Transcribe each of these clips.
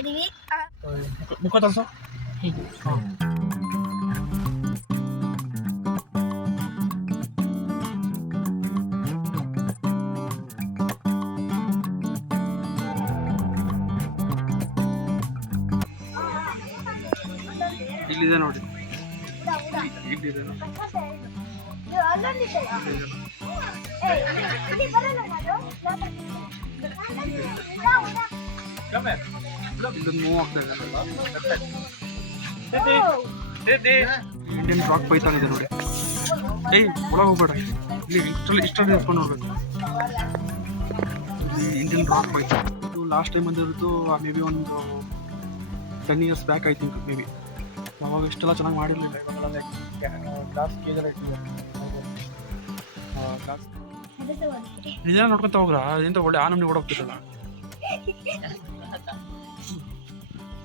ಇದೀವಿ. ಮುಖ ತೋರಿಸು. ಇಲ್ಲಿದೆ ನೋಡಿ, ಇಲ್ಲಿದೆ ನೋಡಿ. ಇದೊಂದು ಮೂವ್ ಆಗ್ತಾ ಇದೆ. ಇಂಡಿಯನ್ ರಾಕ್ ಪೈಥಾನ್ ಇದೆ ನೋಡಿ. ಒಳಗೆ ಹೋಗ್ಬೇಡ, ಇಲ್ಲಿ ಇಷ್ಟೊಂದು ನಿಂತ್ಕೊಂಡು ನೋಡ್ಬೇಕು. ಇಂಡಿಯನ್ ರಾಕ್ ಪೈಥಾನ್ ಇದು ಲಾಸ್ಟ್ ಟೈಮ್ ಬಂದಿರೋದು ಮೇ ಬಿ ಒಂದು 10 years back I think. May be ಅವಾಗ ಇಷ್ಟೆಲ್ಲ ಚೆನ್ನಾಗಿ ಮಾಡಿರಲಿಲ್ಲ. ಇವಾಗೆಲ್ಲ ಗ್ಲಾಸ್ ಕೇಜರ್ ಇಟ್ಟಿದೆ. ಗ್ಲಾಸ್ ನಿಜ ನೋಡ್ಕೊತ ಹೋಗ್ರ, ಅದಿಂತ ಒಳ್ಳೆ ಆನಂದ ಓಡೋಗ್ತಿರಲ್ಲ.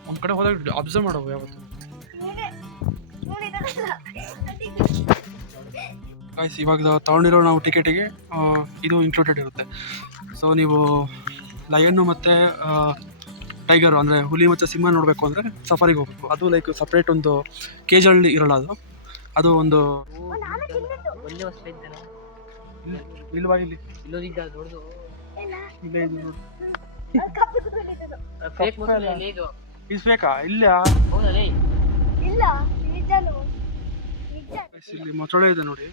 ಒಂದ್ ಕಡೆ ಹೋದಾಗ ಅಬ್ಸರ್ವ್ ಮಾಡೋ ಯಾವತ್ತು. ಗಾಯ್ಸ್, ಇವಾಗ ತಗೊಂಡಿರೋ ನಾವು ಟಿಕೆಟಿಗೆ ಇದು ಇನ್ಕ್ಲೂಡೆಡ್ ಇರುತ್ತೆ. ಸೊ ನೀವು ಲಯನ್ನು ಮತ್ತು ಟೈಗರು ಅಂದರೆ ಹುಲಿ ಮತ್ತು ಸಿಂಹ ನೋಡಬೇಕು ಅಂದರೆ ಸಫಾರಿಗೆ ಹೋಗಬೇಕು. ಅದು ಲೈಕ್ ಸಪ್ರೇಟ್ ಒಂದು ಕೇಜಲ್ಲಿ ಇರೋಲ್ಲ. ಅದು ಒಂದು ಇಲ್ವಾ, ಇಲ್ಲಿ ಬೇಕಾ? ಇಲ್ಲ, ಇಲ್ಲಿ ಮೊಸಳೆ ಇದೆ ನೋಡಿ,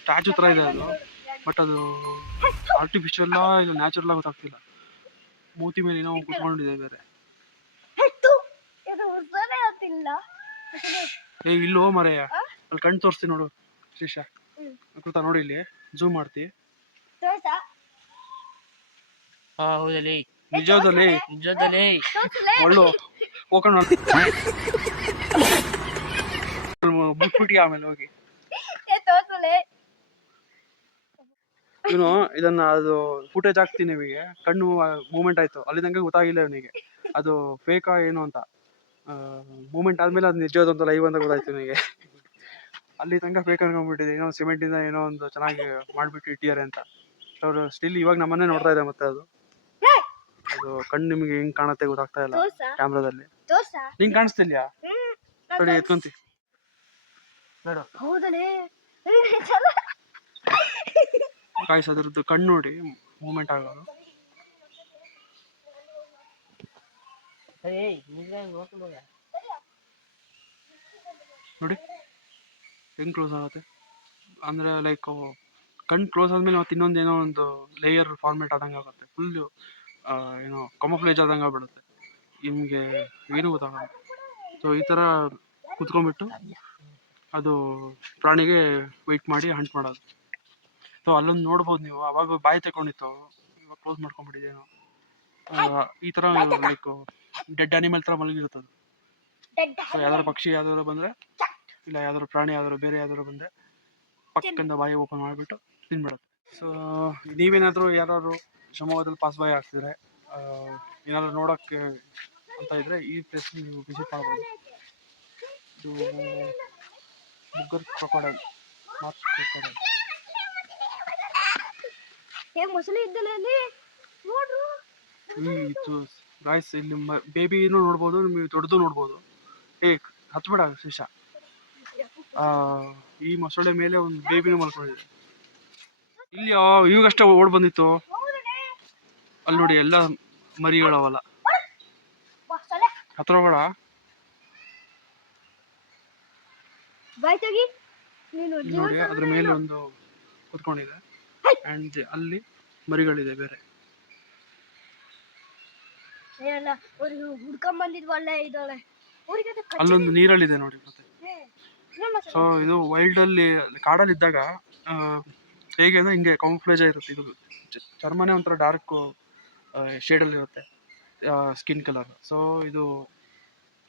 ಸ್ಟ್ಯಾಚು ಥರ ಇದೆ ಅದು. ಬಟ್ ಅದು ಆರ್ಟಿಫಿಷಿಯಲ್ ಇಲ್ಲ ನ್ಯಾಚುರಲ್ ಗೊತ್ತಾಗ್ತಿಲ್ಲ. ಮೂತಿ ಮೇಲೆ ಏನೋ ಕುತ್ಕೊಂಡಿದೆ ಬೇರೆ. ಇಲ್ಲೋ ಮರೆಯ, ಅಲ್ಲಿ ಕಣ್ಣು ತೋರಿಸ್ತೀನಿ ನೋಡು ಶ್ರೀಶ. ಕೃತ ನೋಡಿ, ಇಲ್ಲಿ ಝೂಮ್ ಮಾಡ್ತಿ. ನಿಜದಲ್ಲಿ ಒಳ್ಳು ಹೋಗೋಣ ಬಿಟ್ಬಿಟ್ಟಿ ಆಮೇಲೆ ಹೋಗಿ. ಇವನು ಇದನ್ನ ಅದು ಫುಟೇಜ್ ಹಾಕ್ತೀನಿ ನಿಮಗೆ. ಕಣ್ಣು ಮೂಮೆಂಟ್ ಆಯ್ತು, ಅಲ್ಲಿ ತನಕ ಗೊತ್ತಾಗಿಲ್ಲ ಇವನಿಗೆ ಅದು ಫೇಕಾ ಏನು ಅಂತ. ಮೂಮೆಂಟ್ ಆದ್ಮೇಲೆ ಅದು ನಿಜವಾದ ಅಂತ ಲೈವ್ ಅಂತ ಗೊತ್ತಾಯ್ತು ನನಗೆ. ಅಲ್ಲಿ ತನಕ ಫೇಕ್ ಅನ್ಕೊಂಡ್ಬಿಟ್ಟಿದೆ. ಏನೋ ಸಿಮೆಂಟ್ ಇಂದ ಏನೋ ಒಂದು ಚೆನ್ನಾಗಿ ಮಾಡ್ಬಿಟ್ಟು ಇಟ್ಟಿದ್ದಾರೆ ಅಂತ. ಅವ್ರು ಸ್ಟಿಲ್ ಇವಾಗ ನಮ್ಮನ್ನೇ ನೋಡ್ತಾ ಇದೆ. ಮತ್ತೆ ಅದು ಕಣ್ಣು ನಿಮ್ಗೆ ಹೆಂಗ್ ಕಾಣುತ್ತೆ ಗೊತ್ತಾಗ್ತಾ ಇಲ್ಲ ಕ್ಯಾಮ್ರಾದಲ್ಲಿ. ನಿಂಗೆ ಕಾಣಿಸ್ತಿಲ್ಯಾ? ನೋಡಿ ಎತ್ಕೊಂತಿ ಗಾಯ್ಸ್, ಅದ್ರದ್ದು ಕಣ್ಣು ನೋಡಿ ಮೂಮೆಂಟ್ ಆಗೋದು. ನೋಡಿ ಹೆಂಗ್ ಕ್ಲೋಸ್ ಆಗುತ್ತೆ ಅಂದ್ರೆ ಲೈಕ್ ಕಣ್ಣು ಕ್ಲೋಸ್ ಆದ್ಮೇಲೆ ಮತ್ತೆ ಇನ್ನೊಂದೇನೋ ಒಂದು ಲೇಯರ್ ಫಾರ್ಮೇಟ್ ಆದಂಗೆ ಆಗುತ್ತೆ. ಫುಲ್ಲು ಏನೋ ಕಾಮಫ್ಲೇಜ್ ಆದಂಗೆ ಆಗ್ಬಿಡುತ್ತೆ. ನಿಮಗೆ ಏನೂ ಗೊತ್ತಾಗಲ್ಲ. ಸೊ ಈ ಥರ ಕುತ್ಕೊಂಡ್ಬಿಟ್ಟು ಅದು ಪ್ರಾಣಿಗೆ ವೆಯ್ಟ್ ಮಾಡಿ ಹಂಟ್ ಮಾಡೋದು. ಸೊ ಅಲ್ಲೊಂದು ನೋಡ್ಬೋದು ನೀವು, ಅವಾಗ ಬಾಯಿ ತಗೊಂಡಿತ್ತು, ಇವಾಗ ಕ್ಲೋಸ್ ಮಾಡ್ಕೊಂಡ್ಬಿಟ್ಟಿದ್ದೇನೋ. ಈ ಥರ ಲೈಕ್ ಡೆಡ್ ಅನಿಮಲ್ ಥರ ಮಲಗಿರುತ್ತದು. ಸೊ ಯಾವ್ದಾದ್ರು ಪಕ್ಷಿ ಯಾವ್ದಾದ್ರು ಬಂದರೆ, ಇಲ್ಲ ಯಾವ್ದಾದ್ರು ಪ್ರಾಣಿ ಯಾವ್ದಾದ್ರು ಬೇರೆ ಯಾವ್ದಾದ್ರು ಬಂದರೆ ಪಕ್ಕದಿಂದ ಬಾಯಿ ಓಪನ್ ಮಾಡಿಬಿಟ್ಟು ತಿನ್ಬಿಡುತ್ತೆ. ಸೊ ನೀವೇನಾದರೂ ಯಾರಾದ್ರು ಶಿವಮೊಗ್ಗದಲ್ಲಿ ಪಾಸ್ ಬಾಯ್ ಆಗ್ತಿದ್ರೆ, ಏನಾದರೂ ನೋಡೋಕ್ಕೆ ಅಂತ ಇದ್ದರೆ ಈ ಪ್ಲೇಸ್ ನೀವು ವಿಸಿಟ್ ಮಾಡ್ಬೋದು. ಇದು ಮುಗ್ಗರ್ ಕ್ರೊಕೊಡೈಲ್, ಮಾರ್ಕ್ ಕ್ರೊಕೊಡೈಲ್. ಇದು ಗಾಯ್ಸ್, ಇಲ್ಲಿ ಬೇಬಿನೂ ನೋಡ್ಬೋದು, ನಿಮಗೆ ದೊಡ್ಡದು ನೋಡ್ಬೋದು. ಹತ್ಬೇಡ ಶ್ರೀಶ. ಈ ಮೊಸಳೆ ಮೇಲೆ ಒಂದು ಬೇಬಿನೂ ಮಲ್ಕೊಂಡಿದೆ. ಇಲ್ಲಿ ಇವಾಗಷ್ಟೇ ಓಡ್ ಬಂದಿತ್ತು. ಅಲ್ಲಿ ನೋಡಿ ಎಲ್ಲ ಮರಿಗಳವಲ್ಲ. ಹತ್ರ ಹೋಗೋಣ. ನೋಡಿ ಅದ್ರ ಮೇಲೆ ಒಂದು ಕುತ್ಕೊಂಡಿದೆ ಅಂಡ್ ಅಲ್ಲಿ ಮರಿಗಳಿದೆ ಬೇರೆ. ಅಲ್ಲೊಂದು ನೀರಲ್ಲಿದೆ ನೋಡಿ ಮತ್ತೆ. ಸೊ ಇದು ವೈಲ್ಡ್ ಅಲ್ಲಿ ಕಾಡಲ್ಲಿ ಇದ್ದಾಗ ಹೇಗೆ ಅಂದ್ರೆ ಹಿಂಗೆ ಕಾಂಫ್ಲೇಜ್ ಇರುತ್ತೆ. ಇದು ಚರ್ಮನೇ ಒಂಥರ ಡಾರ್ಕ್ ಶೇಡಲ್ಲಿ ಇರುತ್ತೆ, ಸ್ಕಿನ್ ಕಲರ್. ಸೊ ಇದು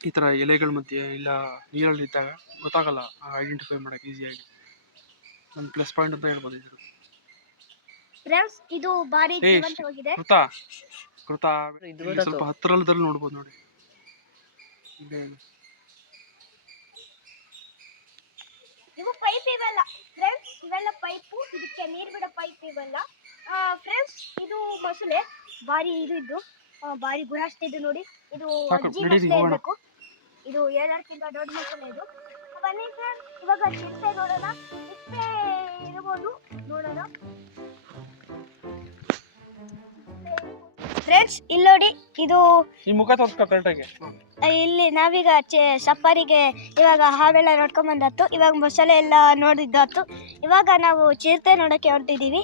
ಈ ಥರ ಎಲೆಗಳ ಮಧ್ಯೆ ಇಲ್ಲ ನೀರಲ್ಲಿ ಇದ್ದಾಗ ಗೊತ್ತಾಗಲ್ಲ ಐಡೆಂಟಿಫೈ ಮಾಡೋಕೆ ಈಸಿಯಾಗಿ. ಒಂದು ಪ್ಲಸ್ ಪಾಯಿಂಟ್ ಅಂತ ಹೇಳ್ಬೋದು ಇದು. ಕೃತ ಸ್ವಲ್ಪ ಹತ್ತಿರದಲ್ಲಿ ನೋಡ್ಬೋದು ನೋಡಿ. ಇವು ಪೈಪ್ ಇವೆಲ್ಲ ಫ್ರೆಂಡ್ಸ್, ಇವೆಲ್ಲ ಪೈಪು, ಇದಕ್ಕೆ ನೀರು ಬಿಡೋ ಪೈಪ್ ಇವೆಲ್ಲ ಫ್ರೆಂಡ್ಸ್. ಇದು ಮೊಸಳೆ ಬಾರಿ ಇದು ಇದ್ದು ಬಾರಿ ಗುಣಾಸ್ತಿದ್ದು ನೋಡಿ. ಇದು ಸಾಕು, ಅಜ್ಜಿ ನಡೀರಿ, ಮೊಸಳೆ ಹೋಗೋಣ. ಇರಬೇಕು. ಇದು 7 ದೊಡ್ಡ ಮೊಸಳೆ ಇದು. ಬನ್ನಿ ಫ್ರೆಂಡ್ಸ್, ಇವಾಗ ಚಿರತೆ ನೋಡೋಣ. ಚಿರತೆ ಇರ್ಬೋದು, ನೋಡೋಣ. ಫ್ರೆಂಡ್ಸ್ ಇಲ್ಲಿ ನೋಡಿ, ಇದು ಈ ಮುಖ ತೋರಿಸ್ಕೊ ಕರೆಕ್ಟಾಗಿ. ಇಲ್ಲಿ ನಾವೀಗ ಸಫಾರಿಗೆ ಇವಾಗ ಹಾವೆಲ್ಲ ನೋಡ್ಕೊಂಡ್ ಬಂದಾತು. ಇವಾಗ ಮೊಸಳೆ ಎಲ್ಲ ನೋಡಿದ್ದಾತು. ಇವಾಗ ನಾವು ಚಿರತೆ ನೋಡಕ್ಕೆ ಹೊರಟಿದ್ದೀವಿ.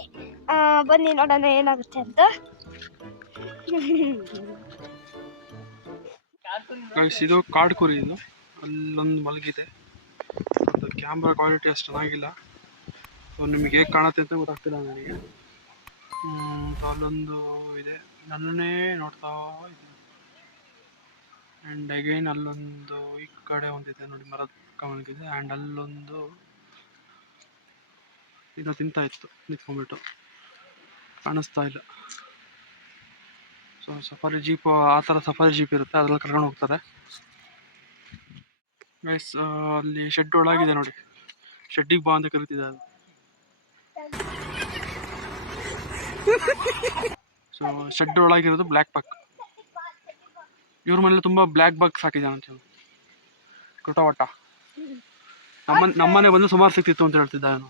ಬನ್ನಿ ನೋಡೋಣ ಏನಾಗುತ್ತೆ ಅಂತ. ಗೈಸ್, ಇದು ಕಾಡು ಕುರಿ. ಇದು ಅಲ್ಲೊಂದು ಮಲಗಿದೆ. ಅದು ಕ್ಯಾಮ್ರಾ ಕ್ವಾಲಿಟಿ ಅಷ್ಟು ಚೆನ್ನಾಗಿಲ್ಲ, ಸೊ ನಿಮಗೆ ಹೇಗೆ ಕಾಣುತ್ತೆ ಅಂತ ಗೊತ್ತಾಗ್ತಿಲ್ಲ ನನಗೆ. ಅಲ್ಲೊಂದು ಇದೆ, ನನ್ನನ್ನೇ ನೋಡ್ತಾ ಇದೆ. ಆ್ಯಂಡ್ ಅಗೈನ್ ಅಲ್ಲೊಂದು ಈ ಕಡೆ ಒಂದಿದೆ ನೋಡಿ, ಮರದ ಮಲಗಿದೆ. ಆ್ಯಂಡ್ ಅಲ್ಲೊಂದು ಇದು ತಿಂತಾ ಇತ್ತು ನಿಂತ್ಕೊಂಡ್ಬಿಟ್ಟು, ಕಾಣಿಸ್ತಾ ಇಲ್ಲ. ಸೊ ಸಫಾರಿ ಜೀಪ್, ಆ ಥರ ಸಫಾರಿ ಜೀಪ್ ಇರುತ್ತೆ, ಅದ್ರಲ್ಲಿ ಕರ್ಕೊಂಡು ಹೋಗ್ತಾರೆ. ಗೈಸ್, ಅಲ್ಲಿ ಶೆಡ್ ಒಳಗಿದೆ ನೋಡಿ, ಶೆಡ್ಡಿಗೆ ಬಾ ಅಂತ ಕರಿತಿದೆ ಅದು. ಸೊ ಶೆಡ್ ಒಳಗಿರೋದು ಬ್ಲ್ಯಾಕ್ ಬಕ್. ಇವ್ರ ಮನೇಲಿ ತುಂಬ ಬ್ಲ್ಯಾಕ್ ಬಕ್ ಸಾಕಿದ್ದಾನೆ ಅಂತ ಹೇಳಿ ಕುಟವಟ. ನಮ್ಮನೆ ಬಂದು ಸುಮಾರು ಸಿಕ್ತಿತ್ತು ಅಂತ ಹೇಳ್ತಿದ್ದ ಅವನು.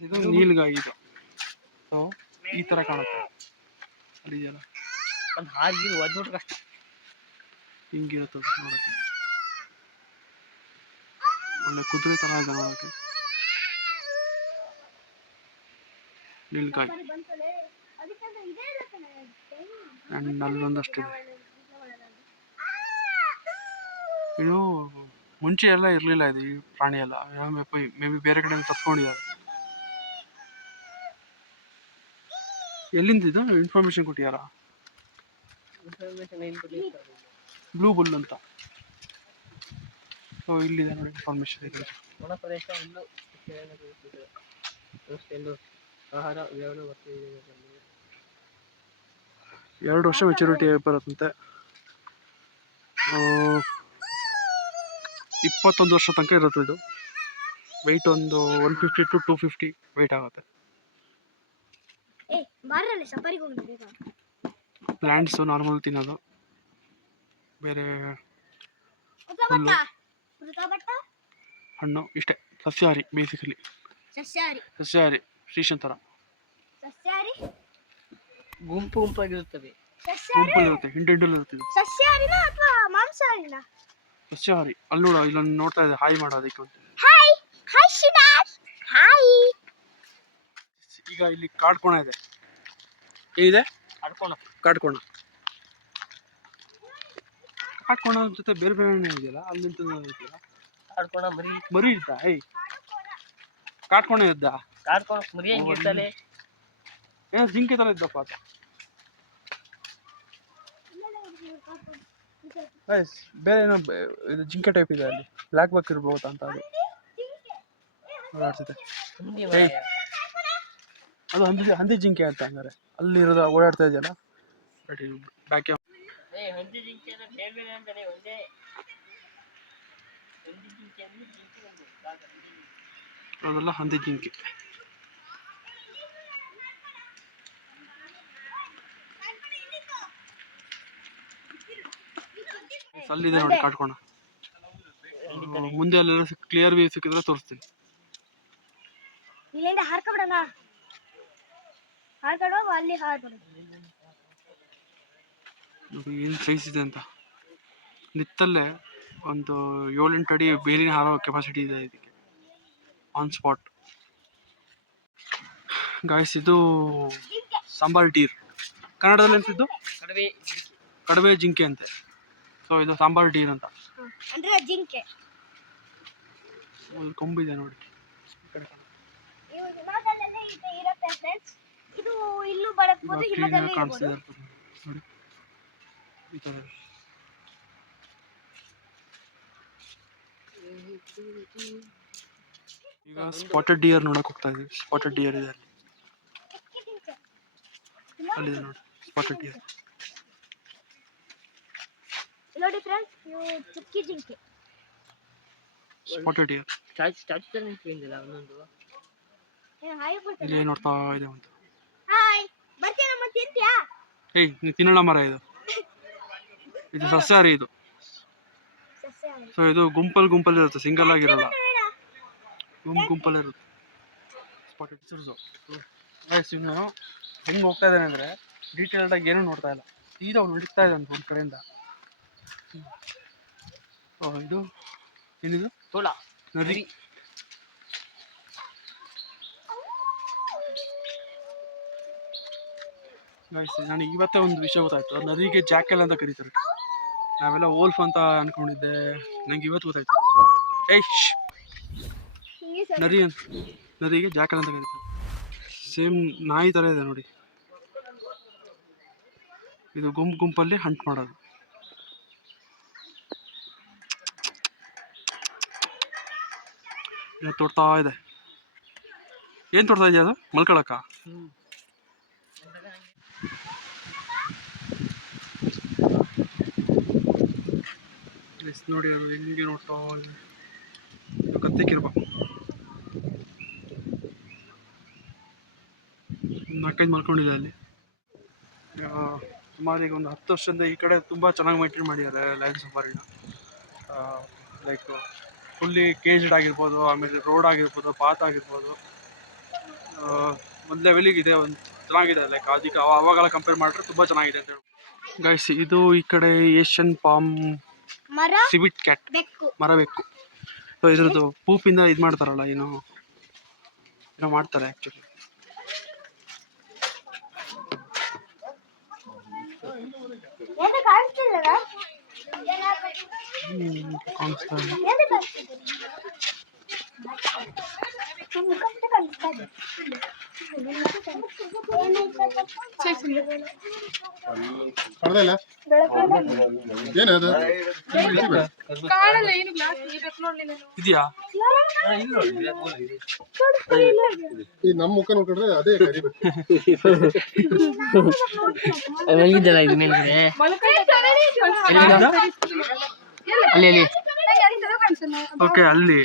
ಇದು ನೀಲ್ಗಾಯಿ ಇದು. ಸೊ ಈ ಥರ ಕಾಣುತ್ತೆ ಅಲ್ಲಿದೆಯಲ್ಲ, ಹಿಂಗಿರುತ್ತೆ ನೋಡೋಕ್ಕೆ. ಒಳ್ಳೆ ಕುದುರೆ ಥರ ಇದೆ ನೋಡೋಕ್ಕೆ. ನೀಲ್ಗಾಯಿ. ಆ್ಯಂಡ್ ಅಲ್ಲೊಂದಷ್ಟಿದೆ. ಇದು ಮುಂಚೆ ಎಲ್ಲ ಇರಲಿಲ್ಲ ಇದು, ಈ ಪ್ರಾಣಿ ಎಲ್ಲ ಮೇ ಬಿ ಬೇರೆ ಕಡೆ ತರ್ಸ್ಕೊಂಡಿದ್ದಾರೆ. ಎಲ್ಲಿಂದ ಇದು ಇನ್ಫಾರ್ಮೇಶನ್ ಕೊಟ್ಟಿಯಾರ? ಬ್ಲೂ ಬುಲ್ ಅಂತ. ಸೊ ಇಲ್ಲಿದೆ ನೋಡಿ ಇನ್ಫಾರ್ಮೇಶನ್ ಇದೆ. ಎರಡು ವರ್ಷ ಮೆಚುರಿಟಿ ಬರುತ್ತಂತೆ. 21 ವರ್ಷ ತನಕ ಇರುತ್ತೆ ಇದು. ವೆಯ್ಟ್ ಒಂದು 150 to 250 ವೆಯ್ಟ್ ಆಗುತ್ತೆ. ಪ್ಲ್ಯಾಂಟ್ಸು ನಾರ್ಮಲ್ ತಿನ್ನೋದು, ಬೇರೆ ಹುಲ್ಲು, ಹಣ್ಣು ಇಷ್ಟೇ. ಸಸ್ಯಾಹಾರಿ ಬೇಸಿಕಲಿ. ಸಸ್ಯಾಹಾರಿ ಶ್ರೀಶಂತರ. ಗುಂಪಾಗಿರುತ್ತವೆ. ಗುಂಪಲ್ಲಿರುತ್ತೆ, ಹಿಂಡಿರುತ್ತೆ. ಸಸ್ಯಾಹಾರಿ. ಅಲ್ಲಿ ನೋಡ, ಇಲ್ಲೊಂದು ನೋಡ್ತಾ ಇದೆ, ಹಾಯ್ ಮಾಡೋದಕ್ಕೆ ಅಂತ. ಈಗ ಇಲ್ಲಿ ಕಾಡ್ಕೋಣ ಇದೆ. ಏನಿದೆ? ಕಾಡ್ಕೋಣ ಜೊತೆ ಬೇರೆ ಬೇರೆ ಇದೆಯಲ್ಲ, ಅಲ್ಲಿಂದ ಇದೆಯಲ್ಲ. ಮರಿ ಇದ್ದ? ಕಾಡ್ಕೋಣ ಇದ್ದ? ಏನೋ ಜಿಂಕೆ ತರ ಇದ್ದಪ್ಪ ಅದು. ಬೇರೆ ಏನೋ ಇದು ಜಿಂಕೆ ಟೈಪ್ ಇದೆ ಅಲ್ಲಿ. ಬ್ಲ್ಯಾಕ್ ಬಕ್ ಇರ್ಬೋದು ಅಂತ ಅದು ಓಡಾಡ್ತಿದೆ. ಅದು ಹಂದಿ ಜಿಂಕೆ ಅಂತ ಹಂಗಾರೆ. ಅಲ್ಲಿ ಇರೋದು ಓಡಾಡ್ತಾ ಇದೆಯಲ್ಲ ಬ್ಯಾಕ್. ಅದೆಲ್ಲ ಹಂದಿ ಜಿಂಕೆ. ಅಲ್ಲಿದೆ ನೋಡಿ ಕಾಡ್ಕೋಣ. ಮುಂದೆ ಅಲ್ಲೆಲ್ಲ ಕ್ಲಿಯರ್ ವ್ಯೂ ಸಿಕ್ಕಿದ್ರೆ ತೋರಿಸ್ತೀನಿ. ಇಲ್ಲಿಂದ ಹಾರ್ಕೊಬಿಡೋಣ. ಅಲ್ಲಿ ನೋಡಿ ಏನು ಸೈಜ್ ಇದೆ ಅಂತ. ನಿತ್ತಲ್ಲೇ ಒಂದು 7-8 ಅಡಿ ಬೇಲಿನ ಹಾರೋ ಕೆಪಾಸಿಟಿ ಇದೆ ಇದಕ್ಕೆ, ಆನ್ ಸ್ಪಾಟ್. ಗಾಯ್ಸ್, ಇದು ಸಾಂಬಾರ್ ಡೀರ್. ಕನ್ನಡದಲ್ಲಿ ಎಂತಿದ್ದು? ಕಡವೆ ಜಿಂಕೆ ಅಂತೆ. ಸೊ ಇದು ಸಾಂಬಾರ್ ಡೀರ್ ಅಂತ. ಜಿಂಕೆ ಕೊಂಬಿದೆ ನೋಡಿ. ಇದು ಇಲ್ಲೂ ಬರಬಹುದು, ಹಿಮದಲ್ಲಿ ಕಾಣಿಸ್ತಿದೆ ನೋಡಿ ಈ ತರ. ಈಗ ಸ್ಪಾಟೆಡ್ ಡಿಯರ್ ನೋಡಕ್ ಹೋಗ್ತಾ ಇದೀವಿ. ಸ್ಪಾಟೆಡ್ ಡಿಯರ್ ಇದೆ ಅಲ್ಲಿ, ಅಲ್ಲಿದೆ ನೋಡಿ ಸ್ಪಾಟೆಡ್ ಡಿಯರ್. ನೋಡಿ ಫ್ರೆಂಡ್ಸ್, ಇವು ಚುಕ್ಕಿ ಜಿಂಕೆ. ಸ್ಪಾಟೆಡ್ ಡಿಯರ್ ಇಲ್ಲಿ ನೋಡ್ತಾ ಇದೆ ಅಂತ. ಹಾಯ್, ಬರ್ತೀರಾ? ಮತ್ತೆ ತಿಂತ್ಯಾ? ನೀ ತಿನ್ನೋಣ ಮರ ಇದು. ಇದು ಸಸ್ಯಾಹಾರಿ ಇದು. ಸೊ ಇದು ಗುಂಪಲ್ಲಿ ಇರುತ್ತೆ, ಸಿಂಗಲ್ ಆಗಿರಲ್ಲ, ಗುಂಪಲ್ಲಿ ಇರುತ್ತೆ. ಗೈಸ್ ಇನ್ನು ಹೆಂಗೆ ಹೋಗ್ತಾ ಇದ್ದಾನೆ ಅಂದರೆ ಡೀಟೇಲ್ಡಾಗಿ ಏನೂ ನೋಡ್ತಾ ಇಲ್ಲ, ಸೀದಾ ಅವ್ನು ನಡೀತಾ ಇದ್ದಾನೆ ಒಂದು ಕಡೆಯಿಂದ. ಇದು ಏನಿದು ತೋಳ ನದಿ. ಗೈಸ್ ನನಗೆ ಇವತ್ತೇ ಒಂದು ವಿಷಯ ಗೊತ್ತಾಯ್ತು, ನದಿಗೆ ಜಾಕೆಲ್ ಅಂತ ಕರೀತಾರೆ. ನಾವೆಲ್ಲ ವೋಲ್ಫ್ ಅಂತ ಅನ್ಕೊಂಡಿದ್ದೆ, ನಂಗೆ ಇವತ್ತು ಗೊತ್ತಾಯ್ತು. ನದಿಗೆ ಜಾಕೆಲ್ ಅಂತ ಕರೀತಾರೆ. ಸೇಮ್ ನಾಯಿ ಥರ ಇದೆ ನೋಡಿ. ಇದು ಗುಂಪಲ್ಲಿ ಹಂಟ್ ಮಾಡೋದು. ತೊಡ್ತಾ ಇದೆ. ಏನು ತೊಡ್ತಾ ಇದೆಯಾ ಅದು? ಮಲ್ಕೊಳಕ್ಕ? ನೋಡಿ ಅದು ಹೆಂಗೆ ನೋಡ್ತಾ ಇದೆ. ಇದು ಕತ್ತೆಕಿರ್ಬ. 4-5 ಮಲ್ಕೊಂಡಿದೆ ಅಲ್ಲಿ. ಸುಮಾರು ಈಗ ಒಂದು 10 ವರ್ಷದಿಂದ ಈ ಕಡೆ ತುಂಬ ಚೆನ್ನಾಗಿ ಮೇಂಟೈನ್ ಮಾಡಿದ್ದಾರೆ ಲಯನ್ ಸಫಾರಿನ. ಲೈಕ್ ಫುಲ್ಲಿ ಕೇಜ್ಡ್ ಆಗಿರ್ಬೋದು, ಆಮೇಲೆ ರೋಡ್ ಆಗಿರ್ಬೋದು, ಪಾತ್ ಆಗಿರ್ಬೋದು, ಒಂದು ಲೆವೆಲಿಗಿದೆ, ಒಂದು ಚೆನ್ನಾಗಿದೆ. ಲೈಕ್ ಅದಕ್ಕೆ ಅವಾಗೆಲ್ಲ ಕಂಪೇರ್ ಮಾಡಿದ್ರೆ ತುಂಬ ಚೆನ್ನಾಗಿದೆ ಅಂತ ಹೇಳಿ. ಗೈಸ್ ಇದು ಈ ಕಡೆ ಏಷ್ಯನ್ ಪಾಮ್ ಸಿವಿಟ್ ಕ್ಯಾಟ್, ಮರ ಬೆಕ್ಕು. ಸೊ ಇದ್ರದ್ದು ಪೂಪಿಂದ ಇದು ಮಾಡ್ತಾರಲ್ಲ, ಏನೋ ಮಾಡ್ತಾರೆ ಆ್ಯಕ್ಚುಲಿ. ಕಾಣಿಸ್ತಾ ಇಲ್ಲ. ಇದೆಯಾ? ನಮ್ಮ ಮುಖ ನೋಡ್ಕೊಂಡ್ರೆ ಅದೇ ಮಲಗಿದ್ದಲ್ಲ ಇದು ಮೇಲ್ಗಡೆ ಅಲ್ಲಿ ಓಕೆ ಅಲ್ಲಿ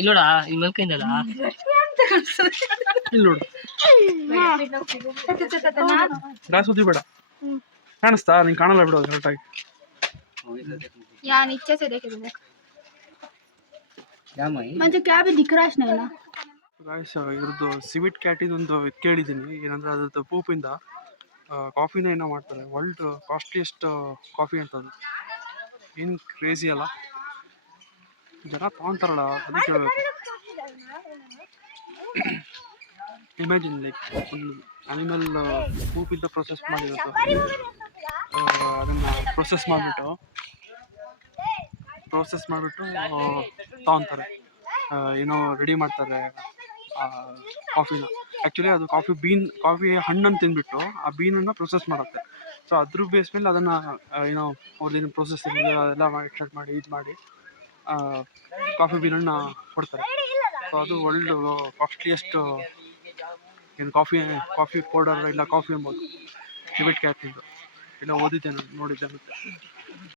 ಇಲ್ಲೋಡ ಇಲ್ಲಿ ಮಲ್ಕೊಂಡಿದ್ದಲ್ಲ ಇಲ್ಲಿ ನೋಡು. ಗ್ಲಾಸ್ ಉದ್ದಿ ಬೇಡ, ಕಾಣಿಸ್ತಾ? ನಿಂಗೆ ಕಾಣಲ್ಲ ಬಿಡೋದು ಕರೆಕ್ಟಾಗಿ. ಗಾಯ್ಸ್ ಇದ್ರದ್ದು ಸಿವಿಟ್ ಕ್ಯಾಟಿದೊಂದು ಇದು ಕೇಳಿದ್ದೀನಿ, ಏನಂದ್ರೆ ಅದ್ರದ್ದು ಪೂಪಿಂದ ಕಾಫಿನ ಏನೋ ಮಾಡ್ತಾರೆ. ವರ್ಲ್ಡ್ ಕಾಸ್ಟ್ಲಿಯೆಸ್ಟ್ ಕಾಫಿ ಅಂತ. ಅದು ಏನು ಕ್ರೇಜಿ ಅಲ್ಲ, ಜನ ತೊಗೊತಾರಲ್ಲ ಅದಕ್ಕೆ ಕೇಳಬೇಕು. ಇಮ್ಯಾಜಿನ್ ಲೈಕ್ ಫುಲ್ ಅನಿಮಲ್ ಪೂಪಿಂದ ಪ್ರೊಸೆಸ್ ಮಾಡಿರೋದು, ಅದನ್ನು ಪ್ರೊಸೆಸ್ ಮಾಡಿಬಿಟ್ಟು ತೊಗೊತಾರೆ, ಏನೋ ರೆಡಿ ಮಾಡ್ತಾರೆ ಕಾಫಿನ. ಆ್ಯಕ್ಚುಲಿ ಅದು ಕಾಫಿ ಹಣ್ಣನ್ನು ತಿಂದ್ಬಿಟ್ಟು ಆ ಬೀನನ್ನು ಪ್ರೊಸೆಸ್ ಮಾಡುತ್ತೆ. ಸೊ ಅದ್ರ ಬೇಸ್ ಮೇಲೆ ಅದನ್ನು ಏನೋ ಅವ್ರದ್ದೇನು ಪ್ರೊಸೆಸ್ ಇರುತ್ತೆ ಅದೆಲ್ಲ ಎಕ್ಸ್ಟ್ರಾಕ್ಟ್ ಮಾಡಿ ಇದು ಮಾಡಿ ಕಾಫಿ ಬೀನನ್ನು ಕೊಡ್ತಾರೆ. ಸೊ ಅದು ವರ್ಲ್ಡ್ ಕಾಸ್ಟ್ಲಿಯೆಸ್ಟ್ ಏನು ಕಾಫಿ ಪೌಡರ್ ಇಲ್ಲ ಕಾಫಿ ಎಂಬುದು ಸಿವಿಟ್ ಕ್ಯಾಟಿಂದು. ಎಲ್ಲ ಓದಿದ್ದೆ ನಾನು, ನೋಡಿದ್ದೆ.